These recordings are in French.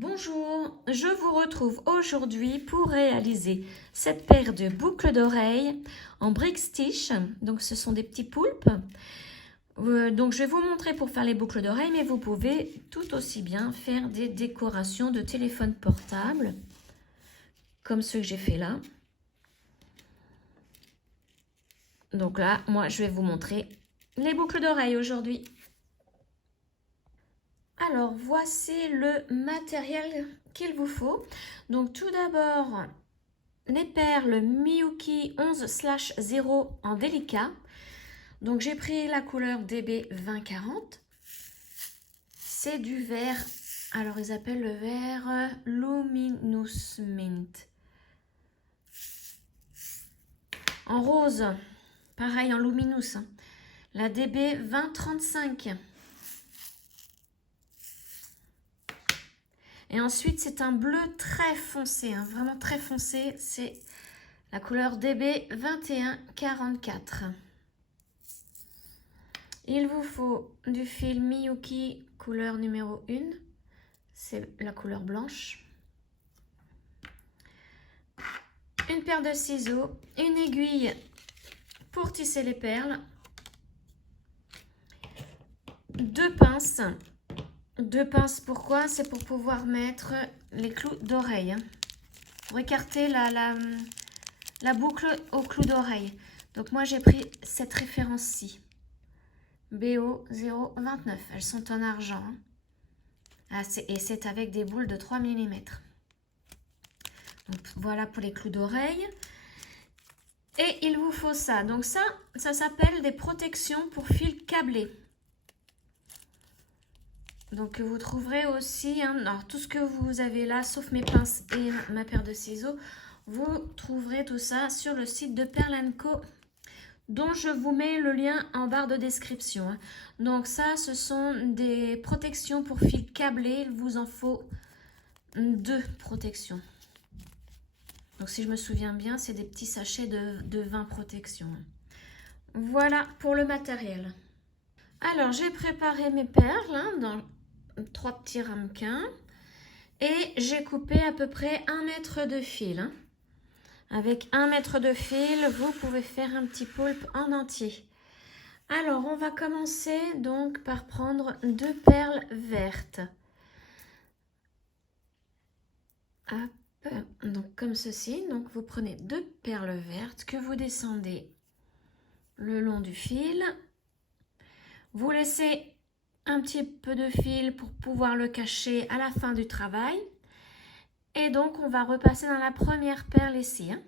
Bonjour, je vous retrouve aujourd'hui pour réaliser cette paire de boucles d'oreilles en brick stitch. Donc ce sont des petits poulpes. Donc je vais vous montrer pour faire les boucles d'oreilles, mais vous pouvez tout aussi bien faire des décorations de téléphone portable, comme ceux que j'ai fait là. Donc là, moi je vais vous montrer les boucles d'oreilles aujourd'hui. Alors, voici le matériel qu'il vous faut. Donc, tout d'abord, les perles Miyuki 11/0 en délicat. Donc, j'ai pris la couleur DB 2040. C'est du vert, alors ils appellent le vert Luminous Mint. En rose, pareil en Luminous. La DB 2035. Et ensuite, c'est un bleu très foncé, hein, vraiment très foncé. C'est la couleur DB 2144. Il vous faut du fil Miyuki couleur numéro 1. C'est la couleur blanche. Une paire de ciseaux, une aiguille pour tisser les perles. Deux pinces. Deux pinces, pourquoi? C'est pour pouvoir mettre les clous d'oreille. Pour écarter la boucle au clou d'oreille. Donc moi j'ai pris cette référence-ci. BO 029. Elles sont en argent. Ah, et c'est avec des boules de 3 mm. Donc voilà pour les clous d'oreille. Et il vous faut ça. Donc ça s'appelle des protections pour fil câblé. Donc vous trouverez aussi, hein, alors, tout ce que vous avez là, sauf mes pinces et ma paire de ciseaux, vous trouverez tout ça sur le site de Perle & Co, dont je vous mets le lien en barre de description. Hein. Donc ça, ce sont des protections pour fil câblé. Il vous en faut 2 protections. Donc si je me souviens bien, c'est des petits sachets de 20 protections. Voilà pour le matériel. Alors j'ai préparé mes perles hein, dans 3 petits ramequins. Et j'ai coupé à peu près 1 mètre de fil. Hein. Avec 1 mètre de fil, vous pouvez faire un petit poulpe en entier. Alors, on va commencer donc par prendre 2 perles vertes. Hop, donc comme ceci. Donc, vous prenez 2 perles vertes que vous descendez le long du fil. Vous laissez un petit peu de fil pour pouvoir le cacher à la fin du travail. Et donc, on va repasser dans la première perle ici. Hein.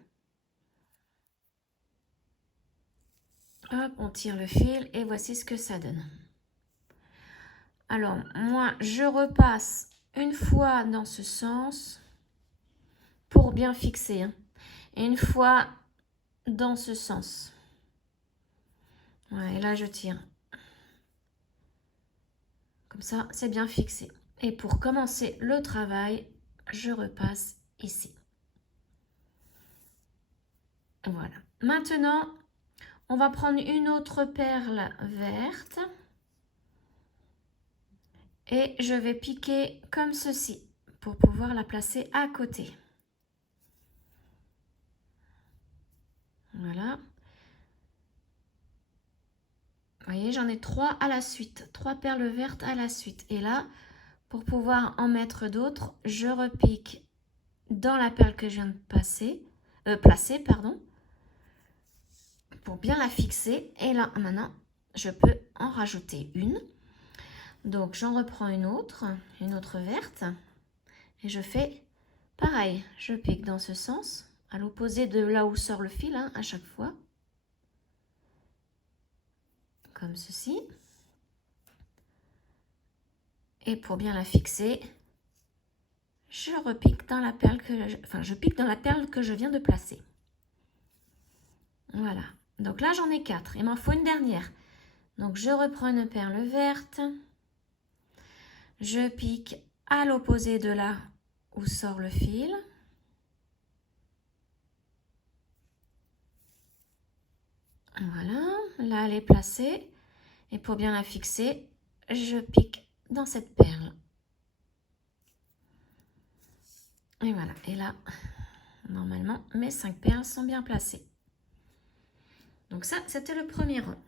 Hop, on tire le fil et voici ce que ça donne. Alors, moi, je repasse une fois dans ce sens pour bien fixer. Hein, et une fois dans ce sens. Ouais, et là, je tire. Comme ça, c'est bien fixé. Et pour commencer le travail, je repasse ici. Voilà. Maintenant, on va prendre une autre perle verte. Et je vais piquer comme ceci pour pouvoir la placer à côté. Voilà. Vous voyez, j'en ai 3 à la suite. 3 perles vertes à la suite. Et là, pour pouvoir en mettre d'autres, je repique dans la perle que je viens de placer, pardon, pour bien la fixer. Et là, maintenant, je peux en rajouter une. Donc, j'en reprends une autre verte. Et je fais pareil. Je pique dans ce sens, à l'opposé de là où sort le fil, hein, à chaque fois. Comme ceci. Et pour bien la fixer, je repique dans la perle je pique dans la perle que je viens de placer. Voilà. Donc là, j'en ai 4. Il m'en faut une dernière. Donc, je reprends une perle verte. Je pique à l'opposé de là où sort le fil. Voilà. Là, elle est placée. Et pour bien la fixer, je pique dans cette perle. Et voilà. Et là, normalement, mes 5 perles sont bien placées. Donc ça, c'était le premier rang.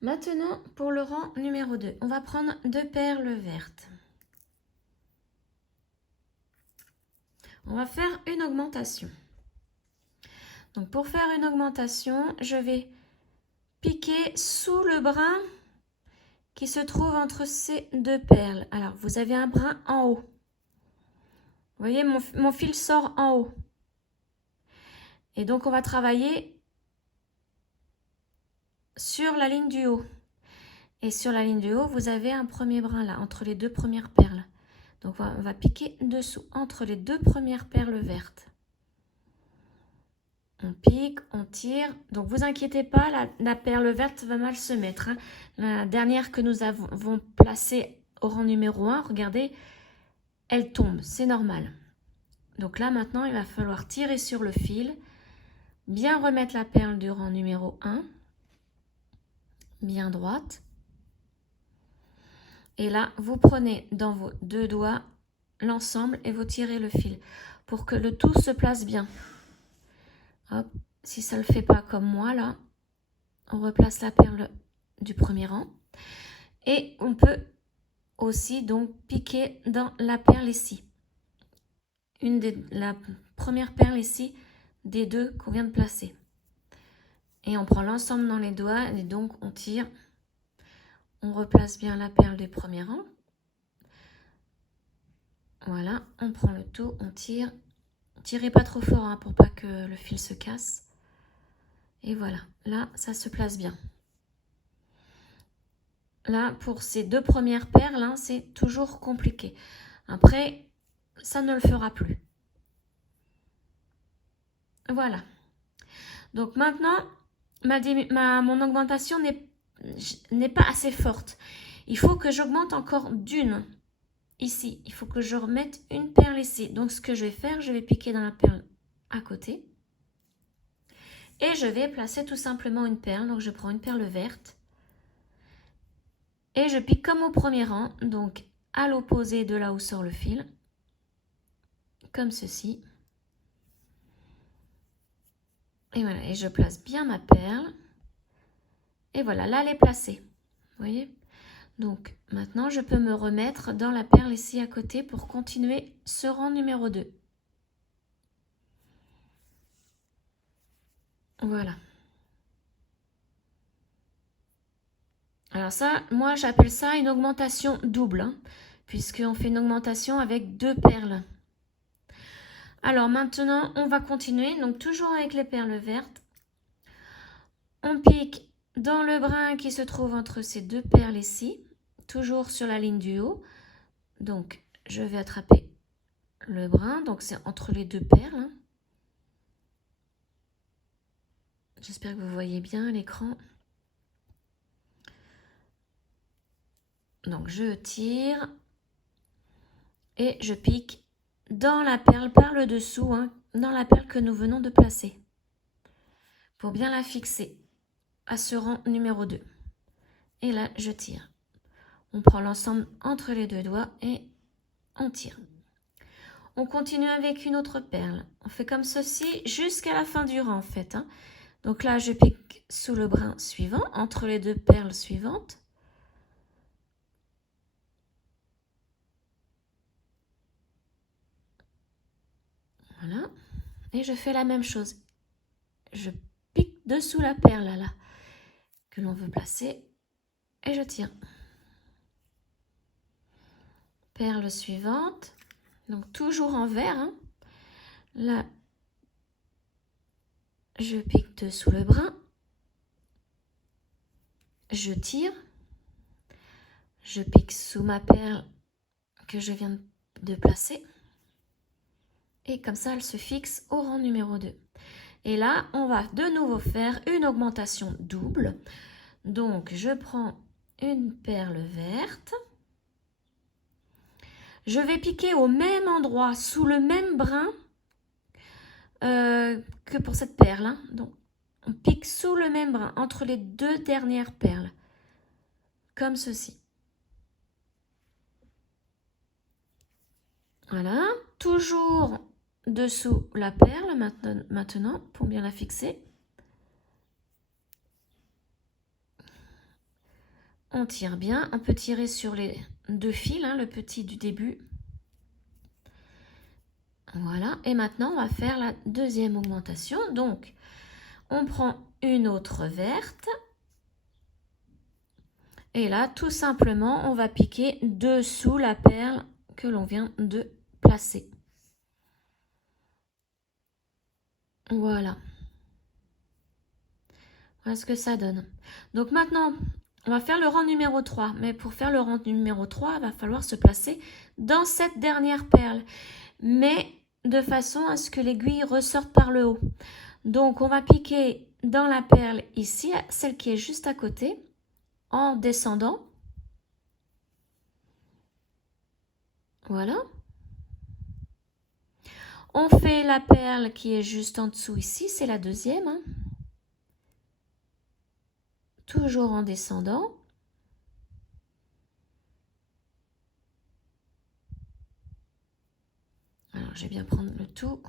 Maintenant, pour le rang numéro 2, on va prendre 2 perles vertes. On va faire une augmentation. Donc pour faire une augmentation, je vais piquer sous le brin qui se trouve entre ces 2 perles. Alors, vous avez un brin en haut. Vous voyez, mon fil sort en haut. Et donc, on va travailler sur la ligne du haut. Et sur la ligne du haut, vous avez un premier brin là, entre les 2 premières perles. Donc, on va piquer dessous, entre les 2 premières perles vertes. On pique, on tire. Donc, vous inquiétez pas, la perle verte va mal se mettre. Hein. La dernière que nous avons placée au rang numéro 1, regardez, elle tombe, c'est normal. Donc là, maintenant, il va falloir tirer sur le fil, bien remettre la perle du rang numéro 1, bien droite. Et là, vous prenez dans vos 2 doigts l'ensemble et vous tirez le fil pour que le tout se place bien. Hop, si ça ne le fait pas comme moi, là, on replace la perle du premier rang. Et on peut aussi donc piquer dans la perle ici. La première perle ici des 2 qu'on vient de placer. Et on prend l'ensemble dans les doigts et donc on tire. On replace bien la perle du premier rang. Voilà, on prend le tout, on tire. Tirez pas trop fort hein, pour pas que le fil se casse. Et voilà, là, ça se place bien. Là, pour ces 2 premières perles, hein, c'est toujours compliqué. Après, ça ne le fera plus. Voilà. Donc maintenant, mon augmentation n'est pas assez forte. Il faut que j'augmente encore d'une. Ici, il faut que je remette une perle ici. Donc, ce que je vais faire, je vais piquer dans la perle à côté. Et je vais placer tout simplement une perle. Donc, je prends une perle verte. Et je pique comme au premier rang. Donc, à l'opposé de là où sort le fil. Comme ceci. Et voilà. Et je place bien ma perle. Et voilà, là, elle est placée. Vous voyez ? Donc, maintenant, je peux me remettre dans la perle ici à côté pour continuer ce rang numéro 2. Voilà. Alors ça, moi, j'appelle ça une augmentation double, hein, puisqu'on fait une augmentation avec 2 perles. Alors maintenant, on va continuer, donc toujours avec les perles vertes. On pique dans le brin qui se trouve entre ces 2 perles ici, toujours sur la ligne du haut. Donc, je vais attraper le brin, donc c'est entre les 2 perles. Hein. J'espère que vous voyez bien l'écran. Donc, je tire et je pique dans la perle par le dessous, hein, dans la perle que nous venons de placer, pour bien la fixer à ce rang numéro 2. Et là, je tire. On prend l'ensemble entre les 2 doigts et on tire. On continue avec une autre perle. On fait comme ceci jusqu'à la fin du rang en fait. Hein. Donc là, je pique sous le brin suivant, entre les 2 perles suivantes. Voilà. Et je fais la même chose. Je pique dessous la perle là que l'on veut placer et je tire. Perle suivante. Donc toujours en vert. Hein. Là, je pique dessous le brin. Je tire. Je pique sous ma perle que je viens de placer. Et comme ça, elle se fixe au rang numéro 2. Et là, on va de nouveau faire une augmentation double. Donc, je prends une perle verte. Je vais piquer au même endroit, sous le même brin que pour cette perle. Hein. Donc, on pique sous le même brin, entre les 2 dernières perles. Comme ceci. Voilà, toujours dessous la perle maintenant pour bien la fixer. On tire bien, on peut tirer sur les 2 fils, hein, le petit du début. Voilà, et maintenant on va faire la deuxième augmentation. Donc, on prend une autre verte. Et là, tout simplement, on va piquer dessous la perle que l'on vient de placer. Voilà. Voilà ce que ça donne. Donc maintenant, on va faire le rang numéro 3. Mais pour faire le rang numéro 3, il va falloir se placer dans cette dernière perle. Mais de façon à ce que l'aiguille ressorte par le haut. Donc, on va piquer dans la perle ici, celle qui est juste à côté, en descendant. Voilà. On fait la perle qui est juste en dessous ici, c'est la deuxième. Hein. Toujours en descendant. Alors, je vais bien prendre le tout.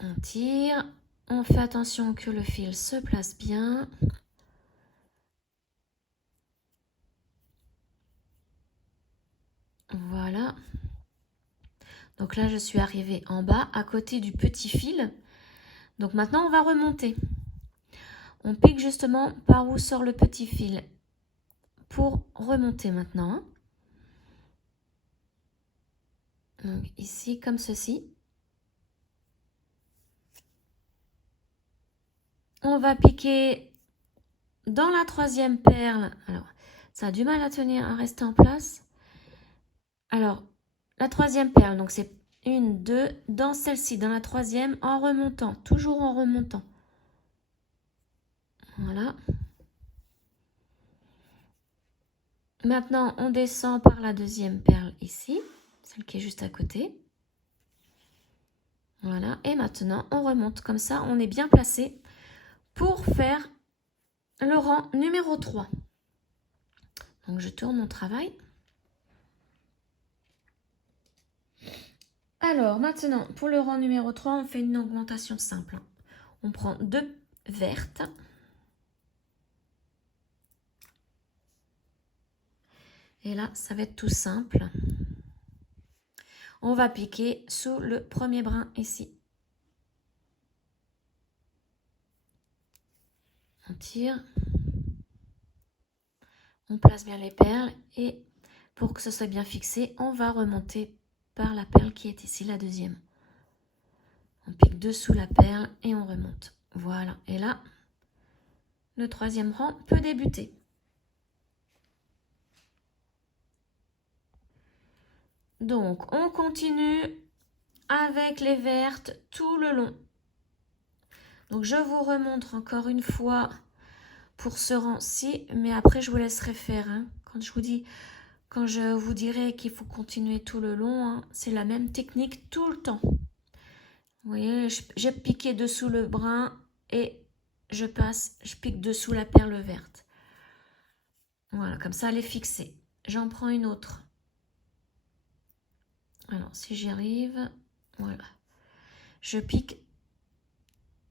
On tire. On fait attention que le fil se place bien. Voilà. Donc là, je suis arrivée en bas, à côté du petit fil. Donc maintenant, on va remonter. On pique justement par où sort le petit fil pour remonter maintenant. Donc ici, comme ceci. On va piquer dans la troisième perle. Alors, ça a du mal à tenir, à rester en place. Alors, la troisième perle, donc c'est 1, 2, dans celle-ci, dans la troisième, en remontant, toujours en remontant. Voilà. Maintenant, on descend par la deuxième perle ici, celle qui est juste à côté. Voilà, et maintenant, on remonte. Comme ça, on est bien placé pour faire le rang numéro 3. Donc, je tourne mon travail. Alors, maintenant, pour le rang numéro 3, on fait une augmentation simple. On prend 2 vertes. Et là, ça va être tout simple. On va piquer sous le premier brin ici. On tire. On place bien les perles et pour que ce soit bien fixé, on va remonter par la perle qui est ici, la deuxième. On pique dessous la perle et on remonte. Voilà. Et là, le troisième rang peut débuter. Donc, on continue avec les vertes tout le long. Donc, je vous remontre encore une fois pour ce rang-ci, mais après, je vous laisserai faire. Hein. Quand je vous dirai qu'il faut continuer tout le long, hein, c'est la même technique tout le temps. Vous voyez, j'ai piqué dessous le brin et je pique dessous la perle verte. Voilà, comme ça, elle est fixée. J'en prends une autre. Alors, si j'y arrive, voilà. Je pique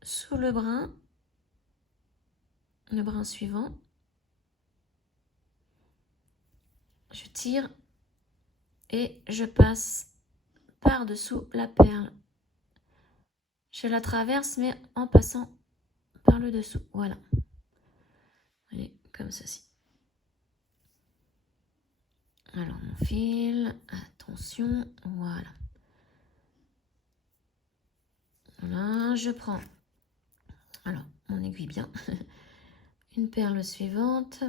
sous le brin suivant. Je tire et je passe par-dessous la perle. Je la traverse, mais en passant par le dessous. Voilà. Allez, comme ceci. Alors, mon fil, attention, voilà. Voilà, je prends, alors, mon aiguille bien, une perle suivante.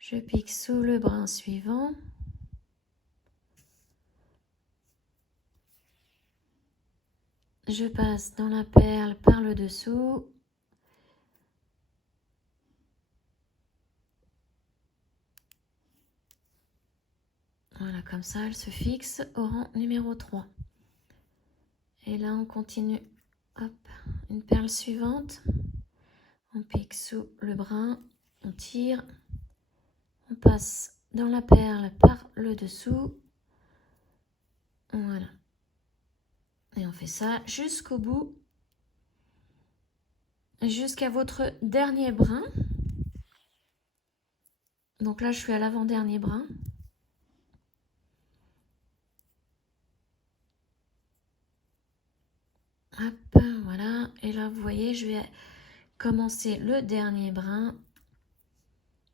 Je pique sous le brin suivant. Je passe dans la perle par le dessous. Voilà, comme ça, elle se fixe au rang numéro 3. Et là, on continue. Hop, une perle suivante. On pique sous le brin. On tire. On passe dans la perle par le dessous. Voilà. Et on fait ça jusqu'au bout, jusqu'à votre dernier brin. Donc là, je suis à l'avant-dernier brin. Hop, voilà. Et là, vous voyez, je vais commencer le dernier brin.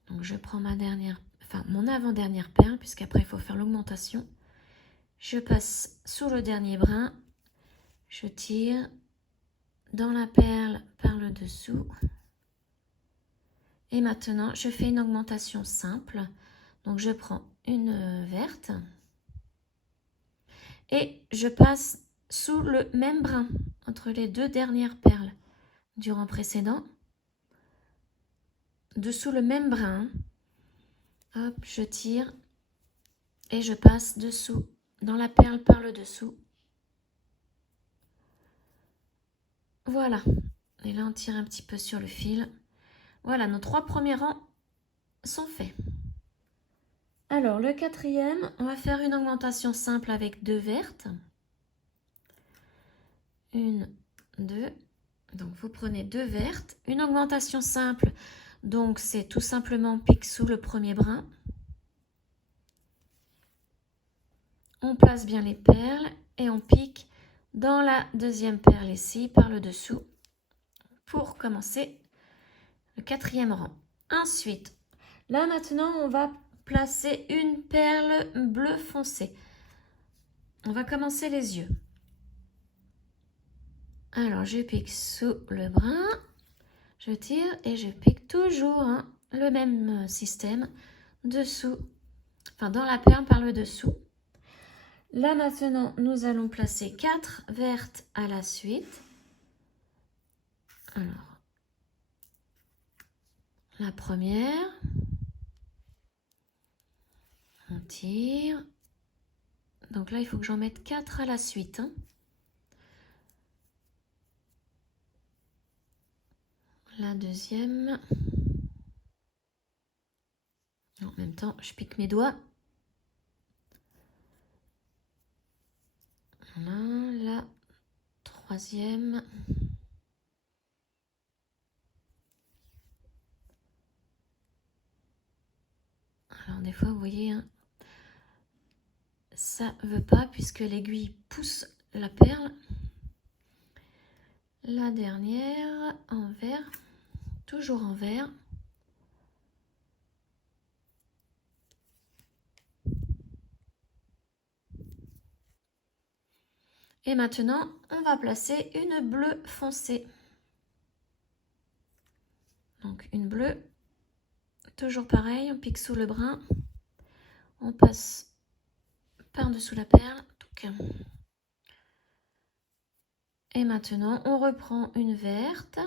Donc je prends ma dernière, enfin mon avant-dernière perle, puisqu'après il faut faire l'augmentation. Je passe sous le dernier brin. Je tire dans la perle par le dessous. Et maintenant, je fais une augmentation simple. Donc, je prends une verte et je passe sous le même brin, entre les deux dernières perles du rang précédent. Dessous le même brin, hop, je tire et je passe dessous, dans la perle par le dessous. Voilà. Et là, on tire un petit peu sur le fil. Voilà, nos 3 premiers rangs sont faits. Alors, le quatrième, on va faire une augmentation simple avec 2 vertes. 1, 2. Donc, vous prenez 2 vertes. Une augmentation simple, donc c'est tout simplement on pique sous le premier brin. On place bien les perles et on pique dans la deuxième perle ici, par le dessous, pour commencer le quatrième rang. Ensuite, là maintenant, on va placer une perle bleu foncé. On va commencer les yeux. Alors, je pique sous le brin, je tire et je pique toujours le même système, dessous, enfin dans la perle par le dessous. Là maintenant, nous allons placer 4 vertes à la suite. Alors, la première, on tire. Donc là, il faut que j'en mette 4 à la suite. La deuxième. En même temps, je pique mes doigts. Voilà, la troisième. Alors des fois, vous voyez, ça ne veut pas puisque l'aiguille pousse la perle. La dernière en vert, toujours en vert. Et maintenant, on va placer une bleue foncée. Donc une bleue, toujours pareil, on pique sous le brin, on passe par-dessous la perle. Et maintenant, on reprend une verte.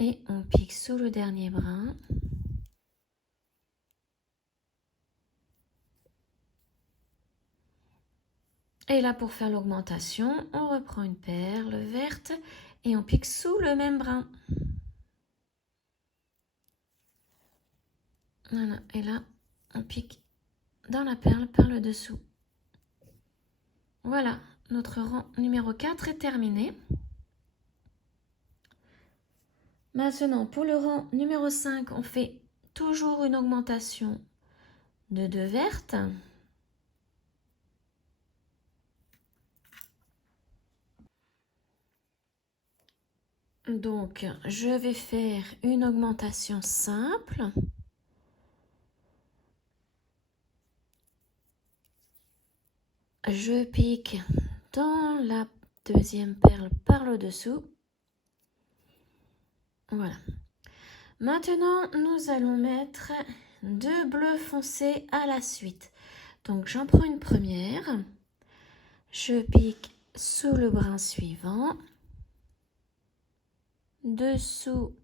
Et on pique sous le dernier brin. Et là, pour faire l'augmentation, on reprend une perle verte et on pique sous le même brin. Voilà, et là, on pique dans la perle par le dessous. Voilà, notre rang numéro 4 est terminé. Maintenant, pour le rang numéro 5, on fait toujours une augmentation de 2 vertes. Donc, je vais faire une augmentation simple. Je pique dans la deuxième perle par le dessous. Voilà. Maintenant, nous allons mettre 2 bleus foncés à la suite. Donc, j'en prends une première. Je pique sous le brin suivant. Dessous,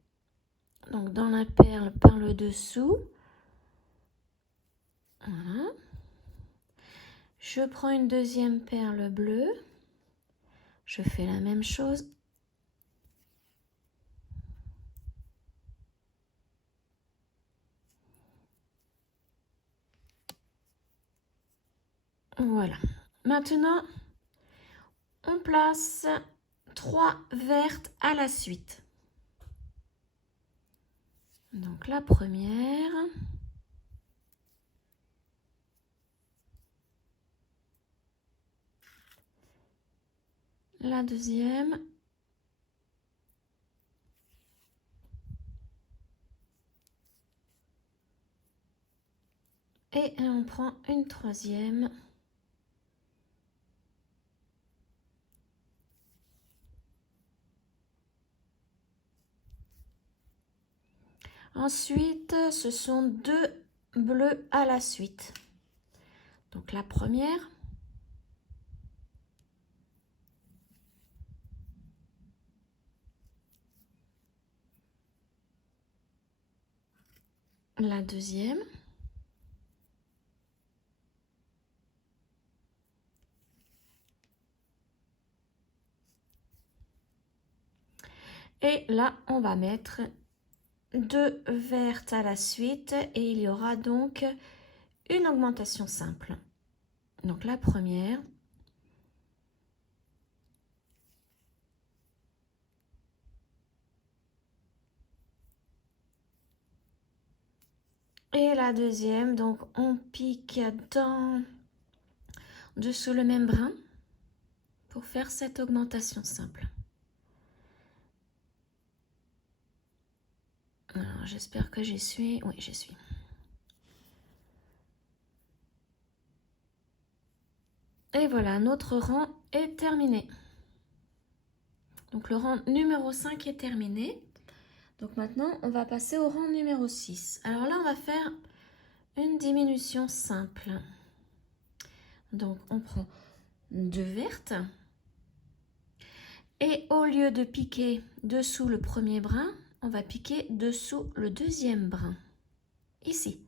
donc dans la perle par le dessous. Voilà. Je prends une deuxième perle bleue. Je fais la même chose. Voilà. Maintenant, on place 3 vertes à la suite. Donc la première. La deuxième. Et on prend une troisième. Ensuite, ce sont 2 bleus à la suite. Donc la première. La deuxième. Et là, on va mettre 2 vertes à la suite et il y aura donc une augmentation simple. Donc la première. Et la deuxième, donc on pique dans dessous le même brin pour faire cette augmentation simple. Alors j'espère que j'y suis. Oui, j'y suis. Et voilà, notre rang est terminé. Donc le rang numéro 5 est terminé. Donc maintenant, on va passer au rang numéro 6. Alors là, on va faire une diminution simple. Donc on prend 2 vertes. Et au lieu de piquer dessous le premier brin, on va piquer dessous le deuxième brin. Ici.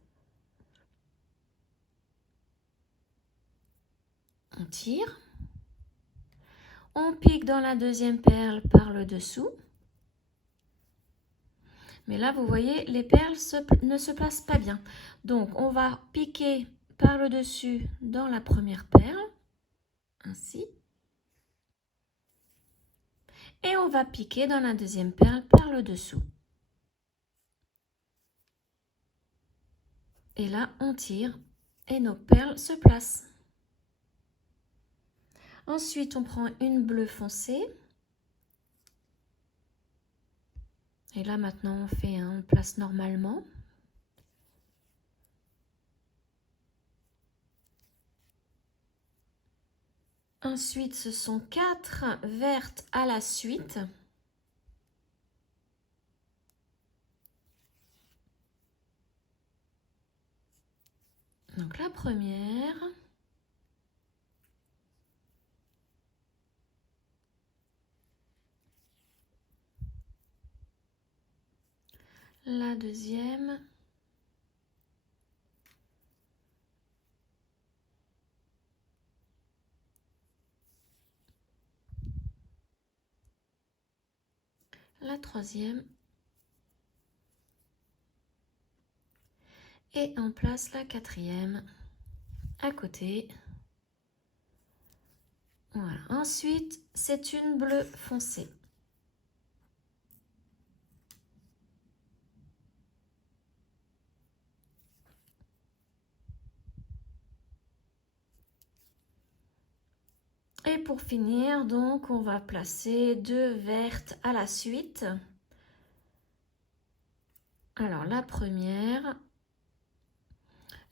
On tire. On pique dans la deuxième perle par le dessous. Mais là, vous voyez, les perles ne se placent pas bien. Donc, on va piquer par le dessus dans la première perle. Ainsi. Et on va piquer dans la deuxième perle par le dessous. Et là, on tire et nos perles se placent. Ensuite, on prend une bleue foncée. Et là, maintenant, on place normalement. Ensuite, ce sont 4 vertes à la suite. Donc la première. La deuxième. La troisième. Et on place la quatrième à côté. Voilà. Ensuite, c'est une bleue foncée. Et pour finir, donc, on va placer 2 vertes à la suite. Alors, la première.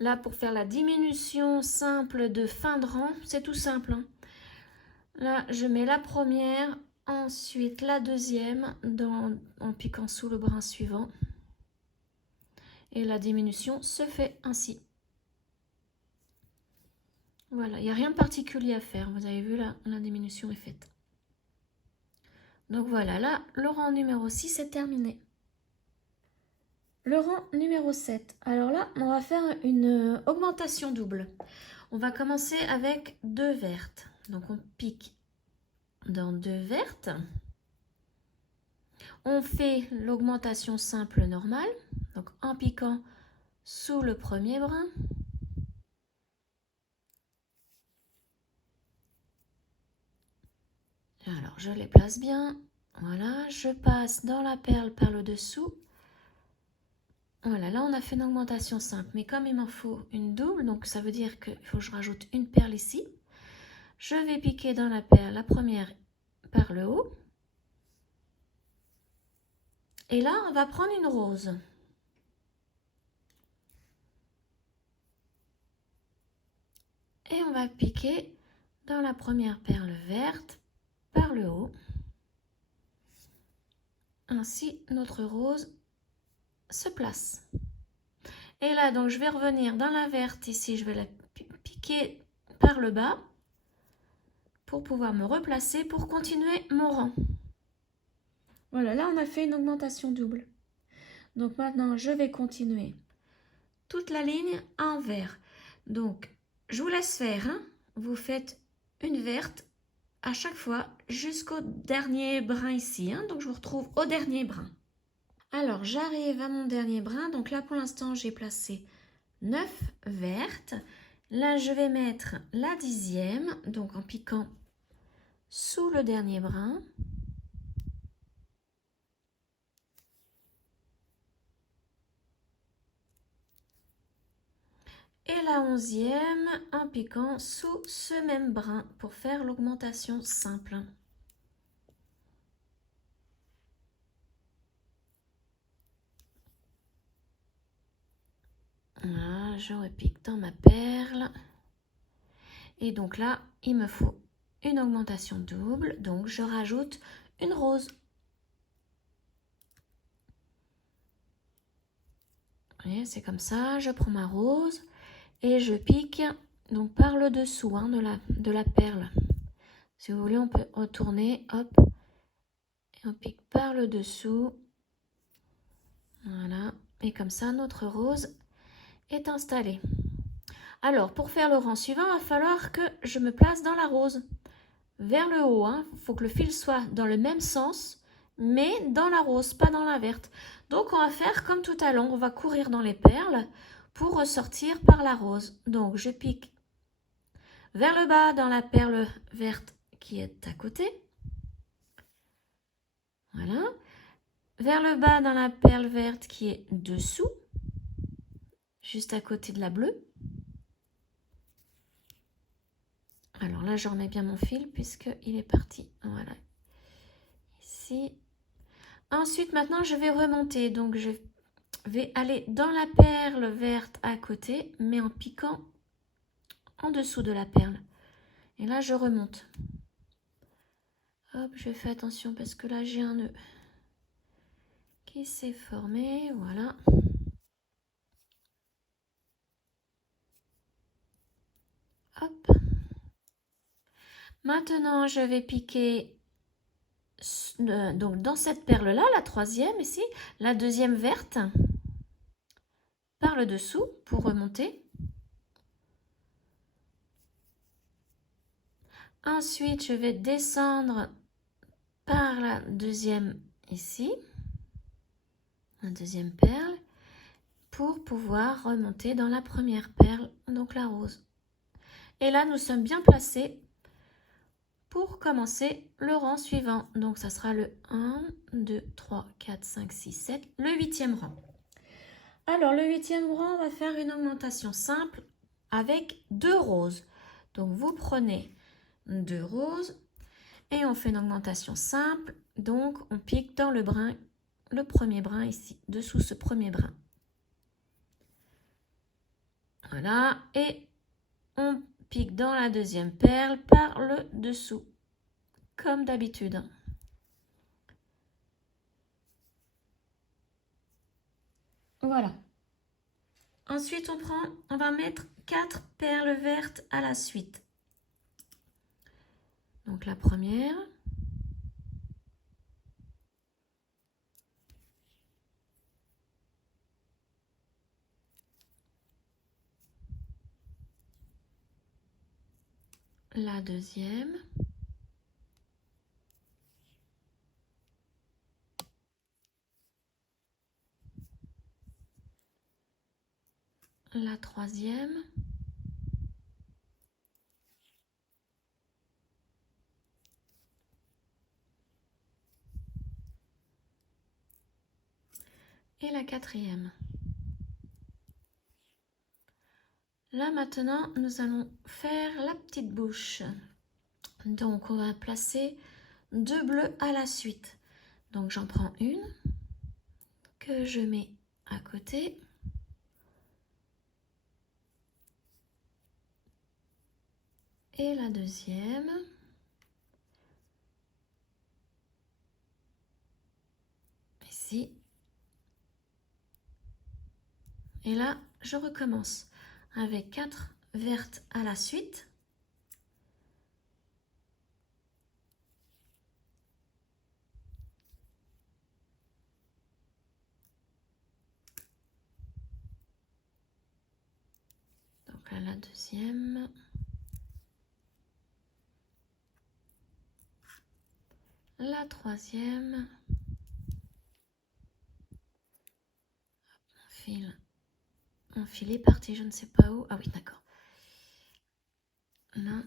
Là, pour faire la diminution simple de fin de rang, c'est tout simple, hein. Là, je mets la première, ensuite la deuxième en piquant sous le brin suivant. Et la diminution se fait ainsi. Voilà, il n'y a rien de particulier à faire. Vous avez vu, là, la diminution est faite. Donc voilà, là, le rang numéro 6 est terminé. Le rang numéro 7. Alors là, on va faire une augmentation double. On va commencer avec 2 vertes. Donc on pique dans 2 vertes. On fait l'augmentation simple normale. Donc en piquant sous le premier brin. Alors, je les place bien. Voilà, je passe dans la perle par le dessous. Voilà, là on a fait une augmentation simple, mais comme il m'en faut une double, donc ça veut dire qu'il faut que je rajoute une perle ici. Je vais piquer dans la perle, la première par le haut. Et là, on va prendre une rose. Et on va piquer dans la première perle verte par le haut. Ainsi, notre rose se place. Et là, donc, je vais revenir dans la verte ici. Je vais la piquer par le bas pour pouvoir me replacer pour continuer mon rang. Voilà, là, on a fait une augmentation double. Donc, maintenant, je vais continuer toute la ligne en vert. Donc, je vous laisse faire. Hein. Vous faites une verte à chaque fois jusqu'au dernier brin ici. Hein. Donc, je vous retrouve au dernier brin. Alors, j'arrive à mon dernier brin. Donc là, pour l'instant, j'ai placé 9 vertes. Là, je vais mettre la 10e, donc en piquant sous le dernier brin. Et la 11e en piquant sous ce même brin pour faire l'augmentation simple. Voilà, je repique dans ma perle. Et donc là, il me faut une augmentation double. Donc, je rajoute une rose. Vous voyez, c'est comme ça. Je prends ma rose et je pique donc par le dessous hein, de la perle. Si vous voulez, on peut retourner. Hop. Et on pique par le dessous. Voilà. Et comme ça, notre rose est installée. Alors, pour faire le rang suivant, il va falloir que je me place dans la rose. Vers le haut, il faut que le fil soit dans le même sens, mais dans la rose, pas dans la verte. Donc, on va faire comme tout à l'heure, on va courir dans les perles pour ressortir par la rose. Donc, je pique vers le bas dans la perle verte qui est à côté. Voilà. Vers le bas dans la perle verte qui est dessous, juste à côté de la bleue. Alors là, je remets bien mon fil puisqu'il est parti. Voilà. Ici. Ensuite, maintenant, je vais remonter. Donc, je vais aller dans la perle verte à côté, mais en piquant en dessous de la perle. Et là, je remonte. Hop, je fais attention parce que là, j'ai un nœud qui s'est formé. Voilà. Hop. Maintenant, je vais piquer donc dans cette perle-là, la troisième ici, la deuxième verte, par le dessous pour remonter. Ensuite, je vais descendre par la deuxième ici, la deuxième perle, pour pouvoir remonter dans la première perle, donc la rose. Et là, nous sommes bien placés pour commencer le rang suivant. Donc, ça sera le 1, 2, 3, 4, 5, 6, 7, le 8e rang. Alors, le 8e rang, on va faire une augmentation simple avec 2 roses. Donc, vous prenez 2 roses et on fait une augmentation simple. Donc, on pique dans le brin, le premier brin ici, dessous ce premier brin. Voilà, et on pique dans la deuxième perle par le dessous, comme d'habitude. Voilà. Ensuite, on va mettre 4 perles vertes à la suite. Donc la première. La deuxième. La troisième. quatrième. Là maintenant, nous allons faire la petite bouche. Donc on va placer 2 bleus à la suite. Donc j'en prends une que je mets à côté. Et la deuxième. Ici. Et là, je recommence avec 4 vertes à la suite. Donc là, la deuxième. La troisième. Mon fil est parti, je ne sais pas où. Ah oui, d'accord. Là.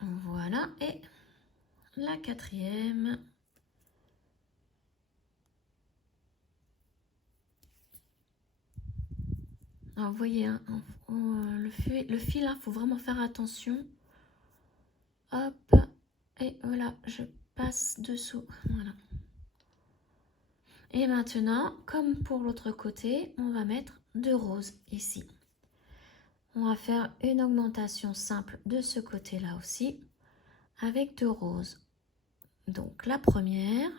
Voilà, et la quatrième. Alors, vous voyez, hein, le fil, il faut vraiment faire attention. Hop, et voilà, je passe dessous. Voilà. Et maintenant, comme pour l'autre côté, on va mettre 2 roses ici. On va faire une augmentation simple de ce côté-là aussi, avec 2 roses. Donc la première.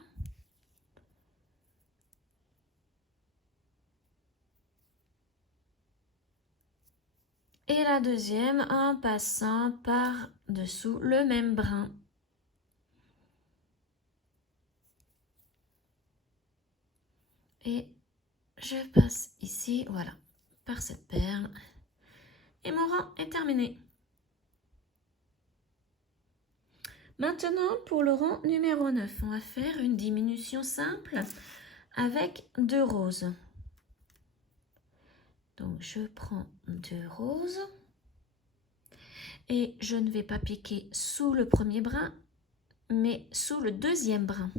Et la deuxième en passant par-dessous le même brin. Et je passe ici, voilà, par cette perle. Et mon rang est terminé. Maintenant, pour le rang numéro 9, on va faire une diminution simple avec 2 roses. Donc, je prends 2 roses. Et je ne vais pas piquer sous le premier brin, mais sous le deuxième brin.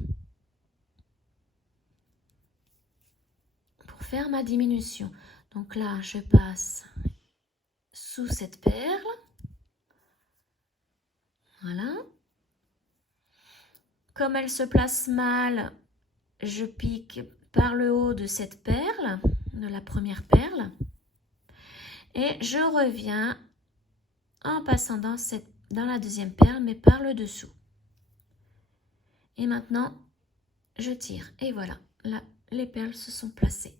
Pour faire ma diminution. Donc là, je passe sous cette perle. Voilà. Comme elle se place mal, je pique par le haut de cette perle, de la première perle. Et je reviens en passant dans la deuxième perle, mais par le dessous. Et maintenant, je tire. Et voilà, là, les perles se sont placées.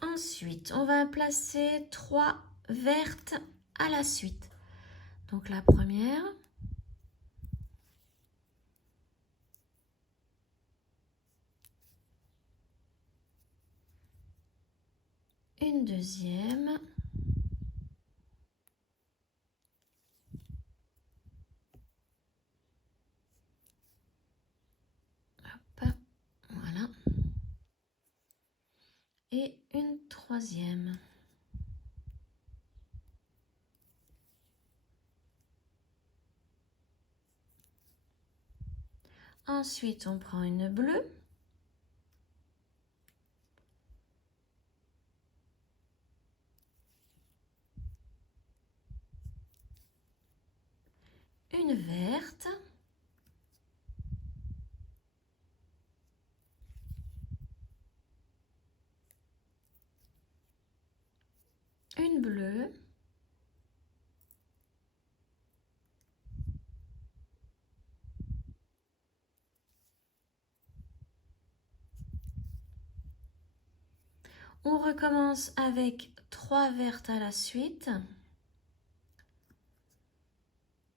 Ensuite, on va placer 3 vertes à la suite. Donc la première. Une deuxième. Hop, voilà. Et une troisième. Ensuite, on prend une bleue. Une verte. Une bleue. On recommence avec 3 vertes à la suite.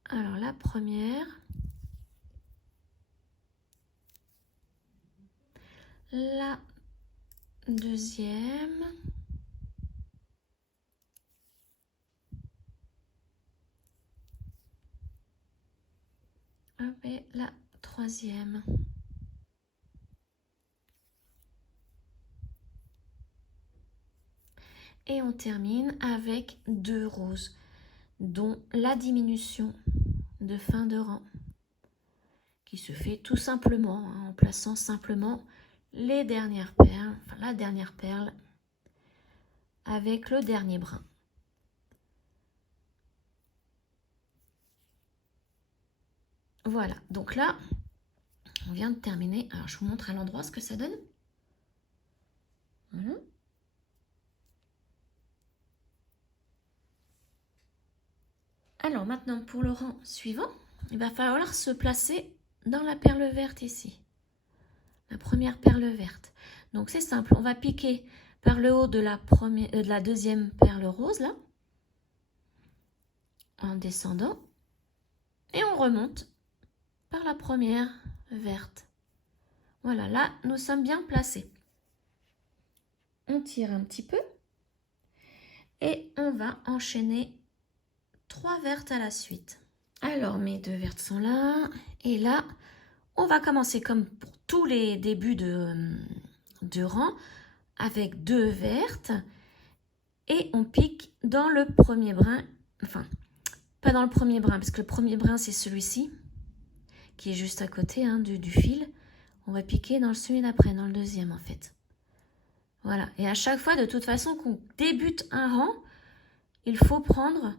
Alors la première. La deuxième. Hop, et la troisième. Et on termine avec 2 roses, dont la diminution de fin de rang, qui se fait tout simplement hein, en plaçant simplement les dernières perles, enfin la dernière perle avec le dernier brin. Voilà, donc là, on vient de terminer. Alors, je vous montre à l'endroit ce que ça donne. Voilà. Alors, maintenant, pour le rang suivant, il va falloir se placer dans la perle verte ici. La première perle verte. Donc, c'est simple. On va piquer par le haut de la deuxième perle rose, là, en descendant. Et on remonte par la première verte. Voilà, là, nous sommes bien placés. On tire un petit peu et on va enchaîner 3 vertes à la suite. Alors, mes 2 vertes sont là. Et là, on va commencer comme pour tous les débuts de rang avec 2 vertes. Et on pique dans le premier brin. Enfin, pas dans le premier brin, parce que le premier brin, c'est celui-ci, qui est juste à côté hein, du fil. On va piquer dans celui d'après, dans le deuxième en fait. Voilà. Et à chaque fois, de toute façon, qu'on débute un rang, il faut prendre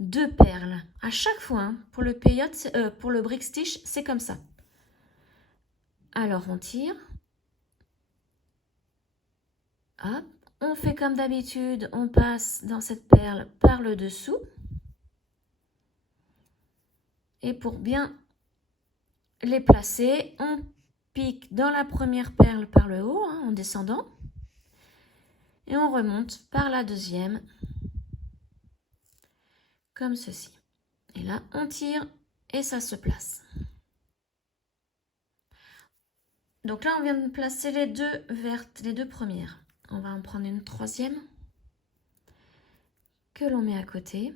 2 perles. À chaque fois, hein, pour le peyote, pour le brick stitch, c'est comme ça. Alors, on tire. Hop. On fait comme d'habitude, on passe dans cette perle par le dessous. Et pour bien les placer, on pique dans la première perle par le haut, hein, en descendant. Et on remonte par la deuxième, comme ceci. Et là, on tire et ça se place. Donc là, on vient de placer les 2 vertes, les 2 premières. On va en prendre une troisième que l'on met à côté.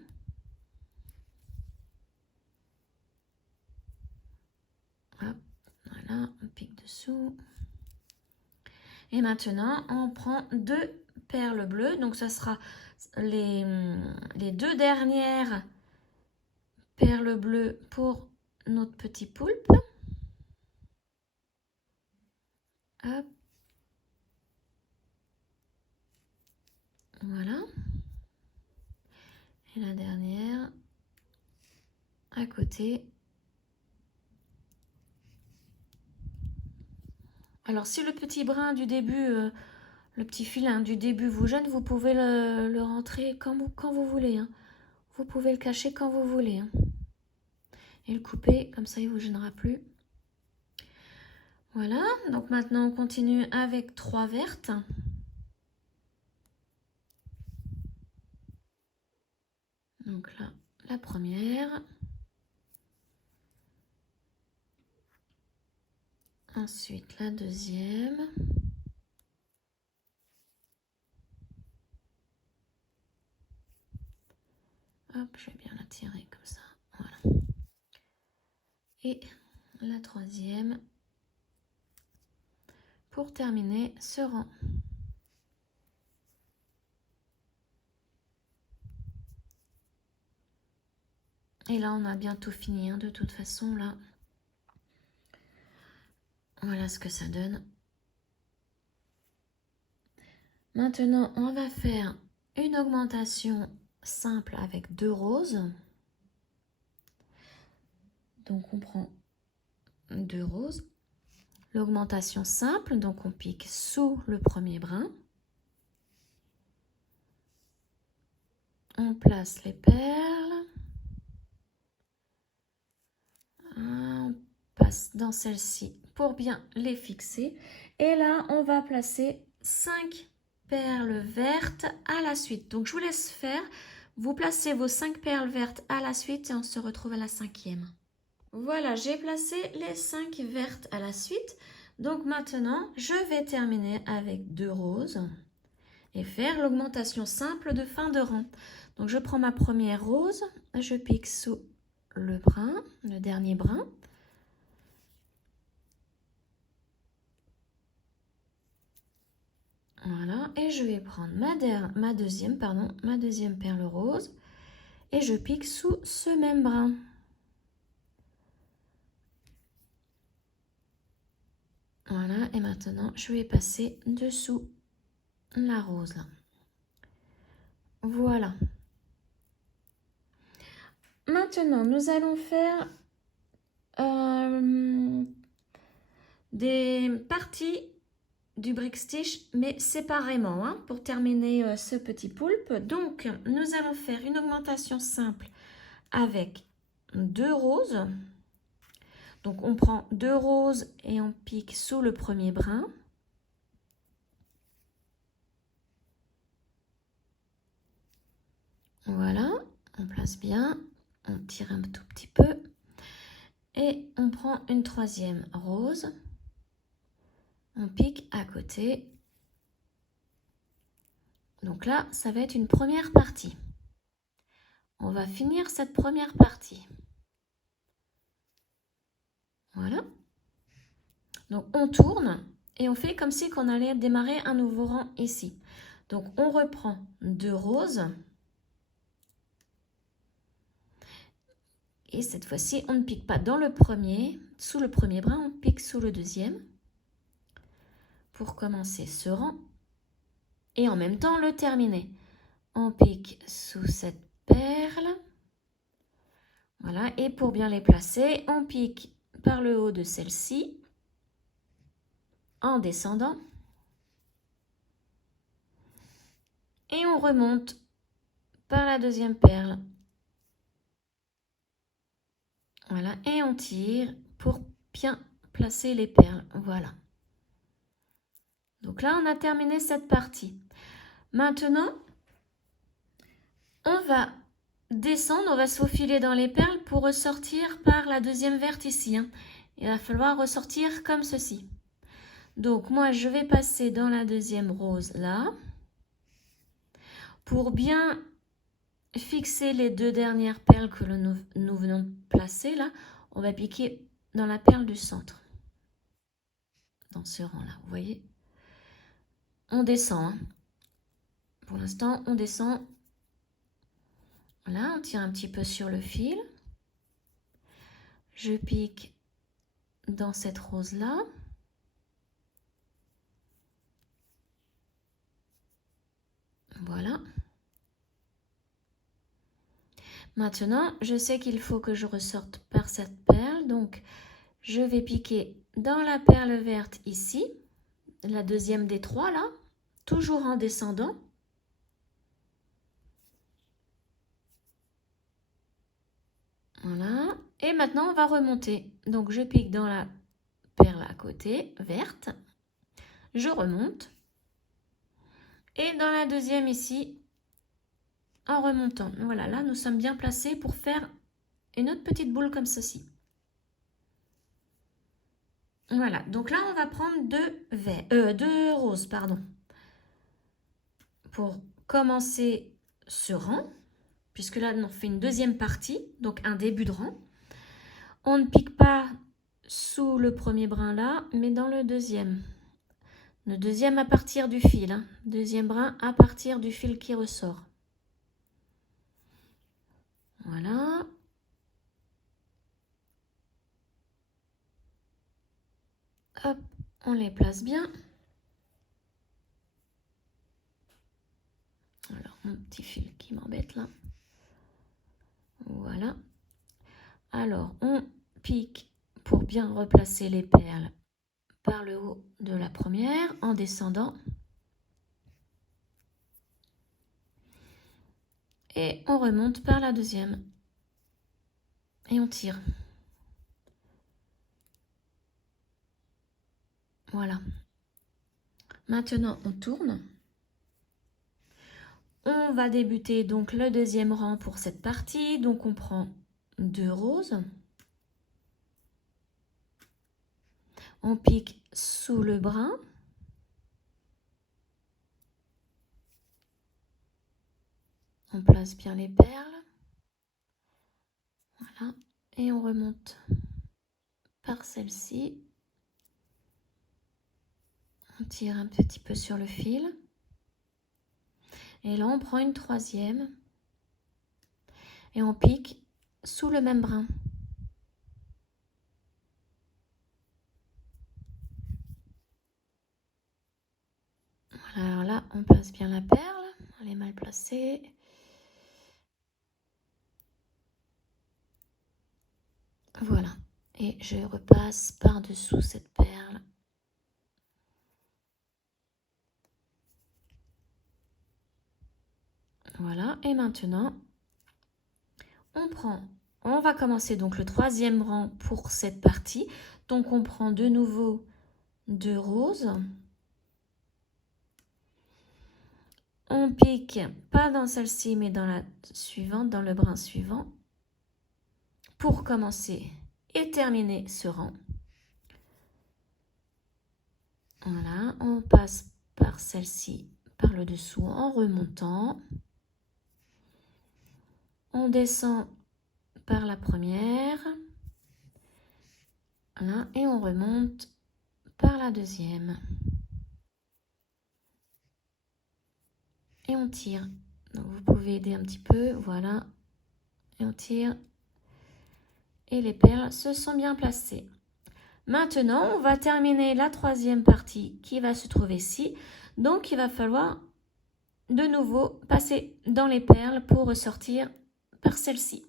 Hop, voilà, on pique dessous. Et maintenant, on prend 2 perles bleues. Donc, ça sera les 2 dernières perles bleues pour notre petit poulpe. Hop. Voilà. Et la dernière à côté. Alors, si le petit brin du début, le petit filin du début vous gêne, vous pouvez le rentrer quand vous voulez. Hein. Vous pouvez le cacher quand vous voulez. Hein. Et le couper, comme ça il ne vous gênera plus. Voilà, donc maintenant on continue avec 3 vertes. Donc là, la première. Ensuite la deuxième. Hop, je vais bien la tirer comme ça. Voilà. Et la troisième. Pour terminer ce rang. Et là, on a bientôt fini, hein, de toute façon, là. Voilà ce que ça donne. Maintenant, on va faire une augmentation simple avec 2 roses. Donc, on prend 2 roses. L'augmentation simple, donc on pique sous le premier brin. On place les perles. On passe dans celle-ci pour bien les fixer. Et là, on va placer 5 perles vertes à la suite. Donc, je vous laisse faire. Vous placez vos 5 perles vertes à la suite et on se retrouve à la 5e. Voilà, j'ai placé les 5 vertes à la suite. Donc, maintenant, je vais terminer avec 2 roses et faire l'augmentation simple de fin de rang. Donc, je prends ma première rose, je pique sous le brin, le dernier brin. Voilà, et je vais prendre ma deuxième perle rose et je pique sous ce même brin. Voilà, et maintenant je vais passer dessous la rose là. Voilà. Maintenant, nous allons faire des parties du brick stitch, mais séparément, hein, pour terminer ce petit poulpe. Donc, nous allons faire une augmentation simple avec 2 roses. Donc, on prend 2 roses et on pique sous le premier brin. Voilà, on place bien, on tire un tout petit peu. Et on prend une troisième rose. On pique à côté. Donc là, ça va être une première partie. On va finir cette première partie. Voilà. Donc on tourne et on fait comme si on allait démarrer un nouveau rang ici. Donc on reprend 2 roses. Et cette fois-ci, on ne pique pas dans le premier, sous le premier brin, on pique sous le deuxième. Pour commencer ce rang. Et en même temps le terminer. On pique sous cette perle. Voilà, et pour bien les placer, on pique par le haut de celle-ci, en descendant. Et on remonte par la deuxième perle. Voilà, et on tire pour bien placer les perles. Voilà. Donc là, on a terminé cette partie. Maintenant, on va descendre, on va se faufiler dans les perles pour ressortir par la deuxième verte ici, hein. Il va falloir ressortir comme ceci. Donc moi, je vais passer dans la deuxième rose là. Pour bien fixer les 2 dernières perles que nous venons de placer là, on va piquer dans la perle du centre. Dans ce rang là, vous voyez. On descend, hein. Pour l'instant, on descend. Voilà, on tire un petit peu sur le fil. Je pique dans cette rose là. Voilà. Maintenant, je sais qu'il faut que je ressorte par cette perle. Donc, je vais piquer dans la perle verte ici. La deuxième des 3 là. Toujours en descendant. Voilà. Et maintenant, on va remonter. Donc, je pique dans la perle à côté, verte. Je remonte. Et dans la deuxième ici, en remontant. Voilà, là, nous sommes bien placés pour faire une autre petite boule comme ceci. Voilà, donc là, on va prendre 2 roses, pardon. Pour commencer ce rang, puisque là, on fait une deuxième partie, donc un début de rang. On ne pique pas sous le premier brin là, mais dans le deuxième. Le deuxième à partir du fil, hein. Deuxième brin à partir du fil qui ressort. Voilà. Hop, on les place bien. Alors, mon petit fil qui m'embête là. Voilà. Alors, on pique pour bien replacer les perles par le haut de la première en descendant. Et on remonte par la deuxième. Et on tire. Voilà. Maintenant, on tourne. On va débuter donc le deuxième rang pour cette partie. Donc, on prend 2 roses. On pique sous le brin. On place bien les perles. Voilà. Et on remonte par celle-ci. On tire un petit peu sur le fil. Et là, on prend une troisième. Et on pique sous le même brin. Voilà, alors là, on place bien la perle. Elle est mal placée. Voilà. Et je repasse par-dessous cette perle. Voilà. Et maintenant, on va commencer donc le troisième rang pour cette partie. Donc, on prend de nouveau 2 roses. On pique pas dans celle-ci, mais dans la suivante, dans le brin suivant, pour commencer et terminer ce rang. Voilà, on passe par celle-ci, par le dessous en remontant. On descend par la première. Voilà, et on remonte par la deuxième. Et on tire. Donc vous pouvez aider un petit peu, voilà. Et on tire. Et les perles se sont bien placées. Maintenant, on va terminer la troisième partie qui va se trouver ici. Donc, il va falloir de nouveau passer dans les perles pour ressortir par celle-ci.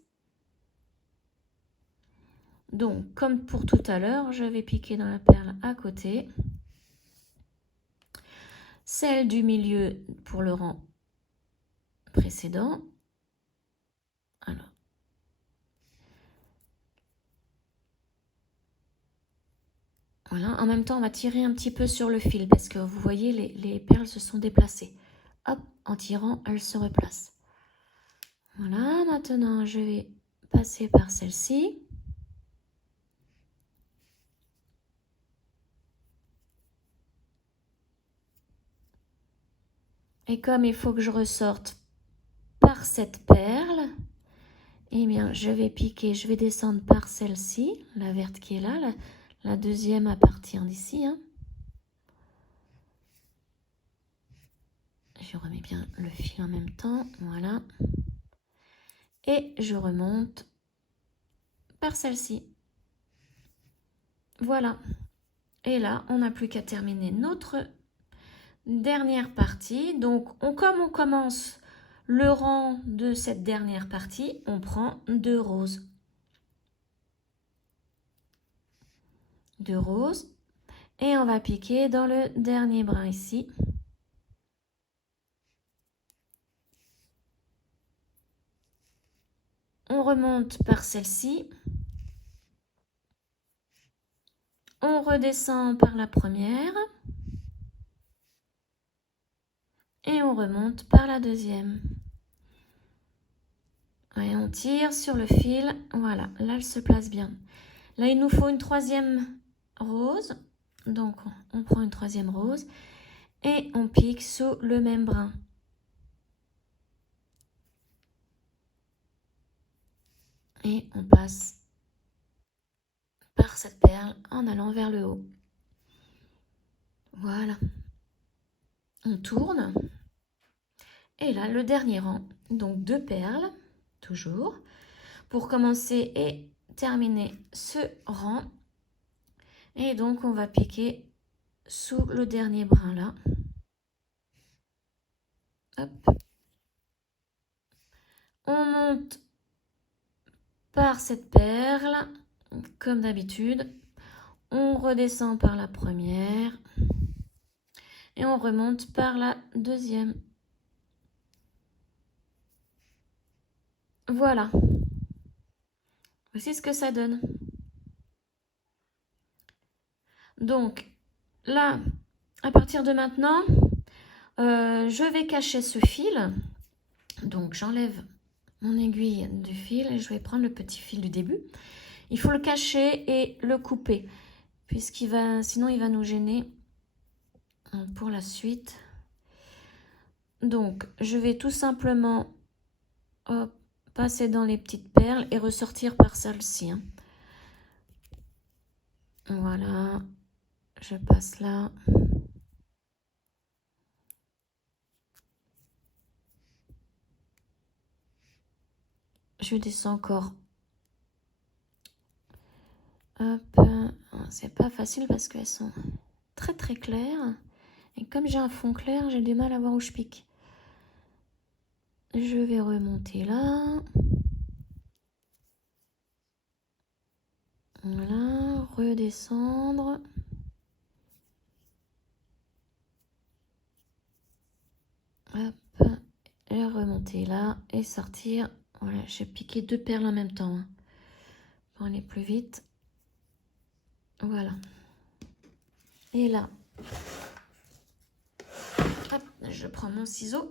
Donc, comme pour tout à l'heure, je vais piquer dans la perle à côté. Celle du milieu pour le rang précédent. Alors. Voilà, en même temps, on va tirer un petit peu sur le fil parce que vous voyez, les perles se sont déplacées. Hop, en tirant, elles se replacent. Voilà, maintenant, je vais passer par celle-ci. Et comme il faut que je ressorte par cette perle, eh bien, je vais piquer, je vais descendre par celle-ci, la verte qui est là, la deuxième à partir d'ici. Hein. Je remets bien le fil en même temps, voilà. Et je remonte par celle-ci. Voilà. Et là, on n'a plus qu'à terminer notre dernière partie. Donc, comme on commence le rang de cette dernière partie, on prend 2 roses. 2 roses. Et on va piquer dans le dernier brin ici. On remonte par celle-ci. On redescend par la première. Et on remonte par la deuxième. Et on tire sur le fil. Voilà, là, elle se place bien. Là, il nous faut une troisième rose. Donc, on prend une troisième rose. Et on pique sous le même brin. Et on passe par cette perle en allant vers le haut. Voilà. On tourne. Et là, le dernier rang. Donc, 2 perles, toujours. Pour commencer et terminer ce rang. Et donc, on va piquer sous le dernier brin là. Hop. On monte par cette perle, comme d'habitude. On redescend par la première. Et on remonte par la deuxième. Voilà. Voici ce que ça donne. Donc, là, à partir de maintenant, je vais cacher ce fil. Donc, j'enlève mon aiguille du fil et je vais prendre le petit fil du début. Il faut le cacher et le couper, sinon il va nous gêner pour la suite. Donc, je vais tout simplement passer dans les petites perles et ressortir par celle-ci. Hein. Voilà, je passe là. je descends encore. Hop, c'est pas facile parce qu'elles sont très très claires. Et comme j'ai un fond clair, j'ai du mal à voir où je pique. Je vais remonter là. Voilà, redescendre. Hop, et remonter là et sortir. Voilà, j'ai piqué 2 perles en même temps. Pour aller plus vite. Voilà. Et là, hop, je prends mon ciseau.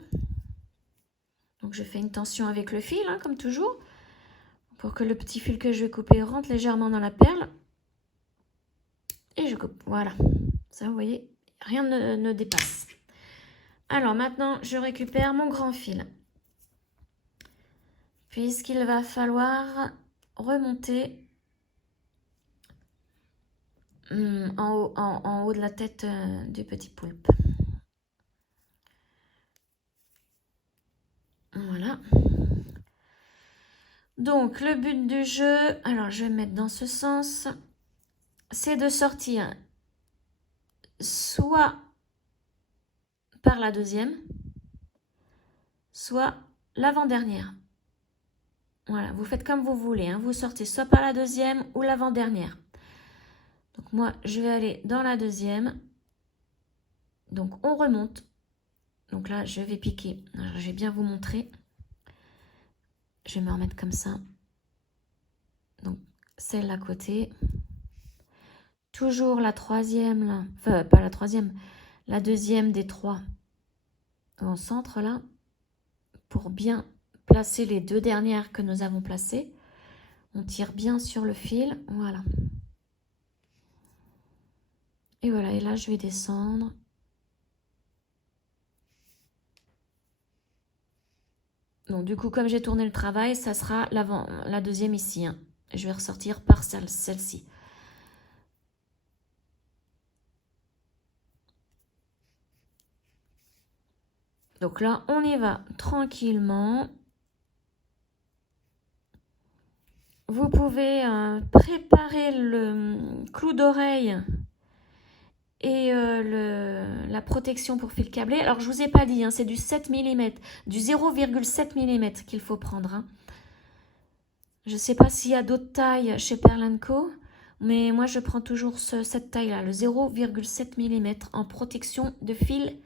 Donc je fais une tension avec le fil, hein, comme toujours, pour que le petit fil que je vais couper rentre légèrement dans la perle. Et je coupe, voilà. Ça, vous voyez, rien ne dépasse. Alors maintenant, je récupère mon grand fil. Puisqu'il va falloir remonter en haut de la tête du petit poulpe. Voilà. Donc, le but du jeu, alors je vais mettre dans ce sens, c'est de sortir soit par la deuxième, soit l'avant-dernière. Voilà, vous faites comme vous voulez, hein. Vous sortez soit par la deuxième ou l'avant-dernière. Donc moi, je vais aller dans la deuxième. Donc on remonte. Donc là, je vais piquer. Alors, je vais bien vous montrer. Je vais me remettre comme ça. Donc celle à côté. Toujours la troisième, là. Enfin, pas la troisième. La deuxième des 3 au centre, là. Pour bien placer les 2 dernières que nous avons placées. On tire bien sur le fil. Voilà. Et voilà. Et là, je vais descendre. Donc du coup, comme j'ai tourné le travail, ça sera la deuxième ici. Hein. Je vais ressortir par celle-ci. Donc là, on y va tranquillement. Vous pouvez préparer le clou d'oreille et la protection pour fil câblé. Alors, je vous ai pas dit, hein, c'est du 7 mm, du 0,7 mm qu'il faut prendre. Hein. Je ne sais pas s'il y a d'autres tailles chez Pearl & Co, mais moi, je prends toujours cette taille-là, le 0,7 mm en protection de fil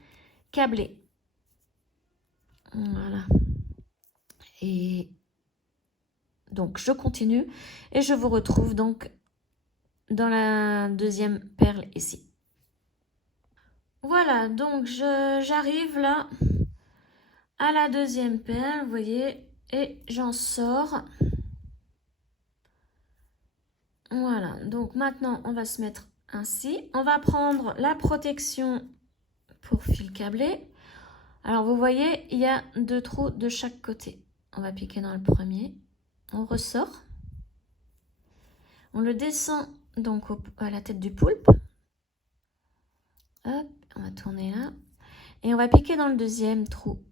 câblé. Voilà. Et donc, je continue et je vous retrouve donc dans la deuxième perle ici. Voilà, donc j'arrive là à la deuxième perle, vous voyez, et j'en sors. Voilà, donc maintenant, on va se mettre ainsi. On va prendre la protection pour fil câblé. Alors, vous voyez, il y a 2 trous de chaque côté. On va piquer dans le premier. On ressort. On le descend donc à la tête du poulpe. Hop, on va tourner là. Et on va piquer dans le deuxième trou.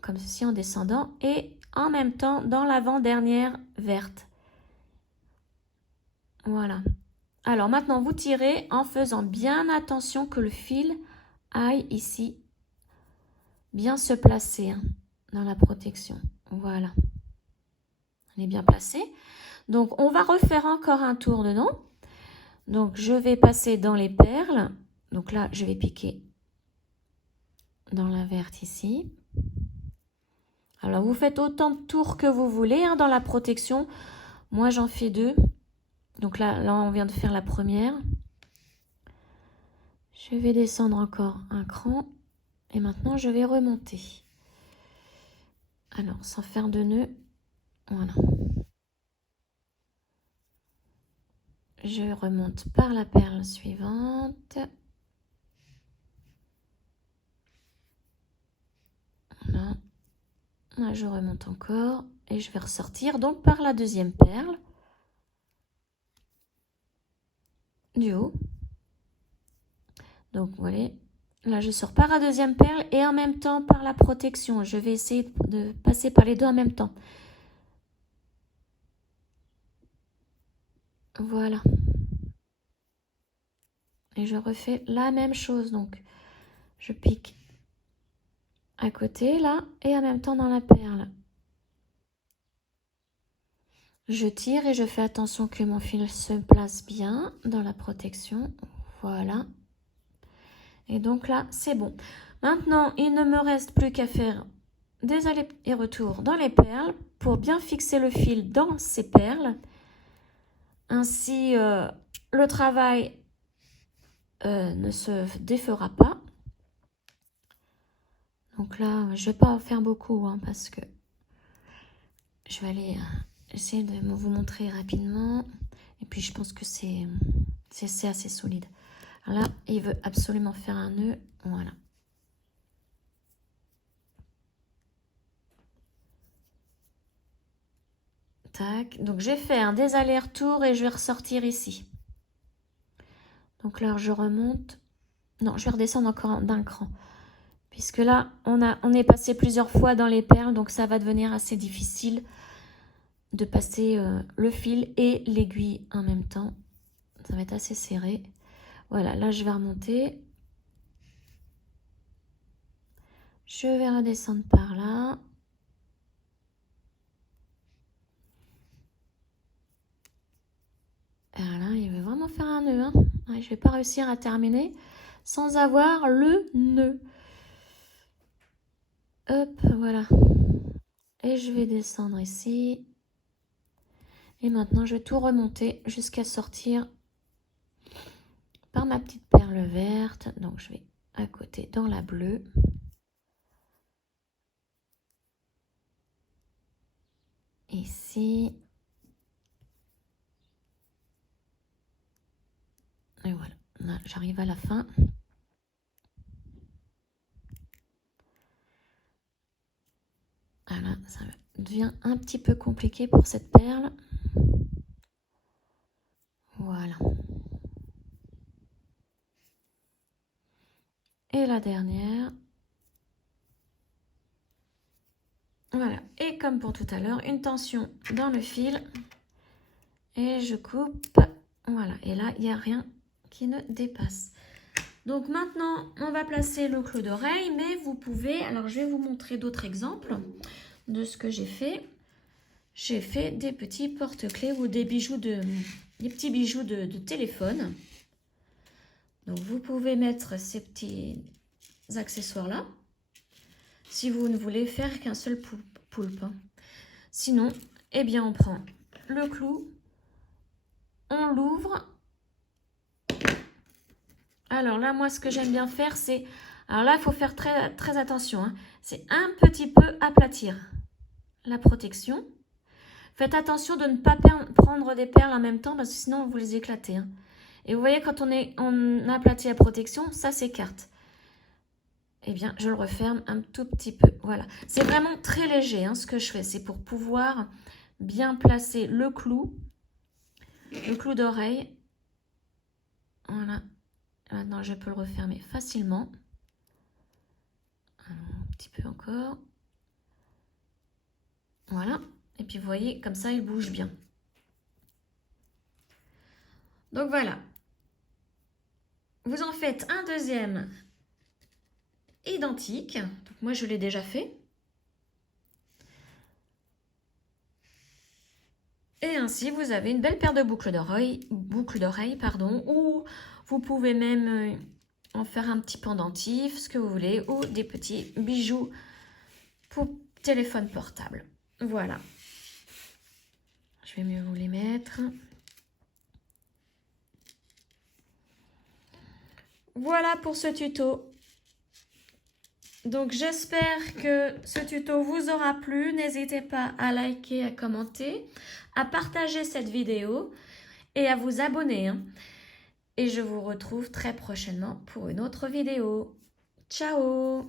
Comme ceci en descendant. Et en même temps dans l'avant-dernière verte. Voilà. Alors maintenant, vous tirez en faisant bien attention que le fil aille ici. Bien se placer hein, dans la protection. Voilà. On est bien placé. Donc, on va refaire encore un tour dedans. Donc, je vais passer dans les perles. Donc là, je vais piquer dans la verte ici. Alors, vous faites autant de tours que vous voulez hein, dans la protection. Moi, j'en fais 2. Donc là, on vient de faire la première. Je vais descendre encore un cran. Et maintenant, je vais remonter. Alors, sans faire de nœud. Voilà. Je remonte par la perle suivante. Voilà. Là, je remonte encore. Et je vais ressortir donc par la deuxième perle. Du haut. Donc, vous voyez. Là, je sors par la deuxième perle et en même temps par la protection. Je vais essayer de passer par les deux en même temps. Voilà. Et je refais la même chose. Donc, je pique à côté, là, et en même temps dans la perle. Je tire et je fais attention que mon fil se place bien dans la protection. Voilà. Et donc là, c'est bon. Maintenant, il ne me reste plus qu'à faire des allers et retours dans les perles pour bien fixer le fil dans ces perles. Ainsi, le travail ne se défera pas. Donc là, je ne vais pas en faire beaucoup hein, parce que je vais aller essayer de vous montrer rapidement. Et puis, je pense que c'est assez solide. Alors là, il veut absolument faire un nœud. Voilà. Tac. Donc, j'ai fait un des allers-retours et je vais ressortir ici. Donc là, je remonte. Non, je vais redescendre encore d'un cran. Puisque là, on est passé plusieurs fois dans les perles, donc ça va devenir assez difficile de passer le fil et l'aiguille en même temps. Ça va être assez serré. Voilà, là, je vais remonter. Je vais redescendre par là. Voilà, il veut vraiment faire un nœud. Hein. Ouais, je ne vais pas réussir à terminer sans avoir le nœud. Hop, voilà. Et je vais descendre ici. Et maintenant, je vais tout remonter jusqu'à sortir par ma petite perle verte. Donc, je vais à côté dans la bleue. Ici. Et voilà. Là, j'arrive à la fin. Voilà, ça devient un petit peu compliqué pour cette perle. Voilà. Et la dernière. Voilà. Et comme pour tout à l'heure, une tension dans le fil. Et je coupe. Voilà. Et là, il n'y a rien qui ne dépasse. Donc maintenant, on va placer le clou d'oreille. Mais vous pouvez... Alors, je vais vous montrer d'autres exemples de ce que j'ai fait. J'ai fait des petits porte-clés ou des bijoux des petits bijoux de téléphone. Donc, vous pouvez mettre ces petits accessoires-là. Si vous ne voulez faire qu'un seul poulpe. Sinon, eh bien, on prend le clou, on l'ouvre. Alors là, moi, ce que j'aime bien faire, c'est... Alors là, il faut faire très, très attention. Hein. C'est un petit peu aplatir la protection. Faites attention de ne pas prendre des perles en même temps parce que sinon, vous les éclatez. Hein. Et vous voyez, quand on aplatit la protection, ça s'écarte. Eh bien, je le referme un tout petit peu. Voilà. C'est vraiment très léger hein, ce que je fais. C'est pour pouvoir bien placer le clou d'oreille. Voilà. Maintenant, je peux le refermer facilement. Un petit peu encore. Voilà. Et puis, vous voyez, comme ça, il bouge bien. Donc, voilà. Vous en faites un deuxième identique. Donc, moi, je l'ai déjà fait. Et ainsi, vous avez une belle paire de boucles d'oreilles, ou vous pouvez même en faire un petit pendentif, ce que vous voulez, ou des petits bijoux pour téléphone portable. Voilà. Je vais mieux vous les mettre. Voilà pour ce tuto. Donc, j'espère que ce tuto vous aura plu. N'hésitez pas à liker, à commenter, à partager cette vidéo et à vous abonner. Hein. Et je vous retrouve très prochainement pour une autre vidéo. Ciao!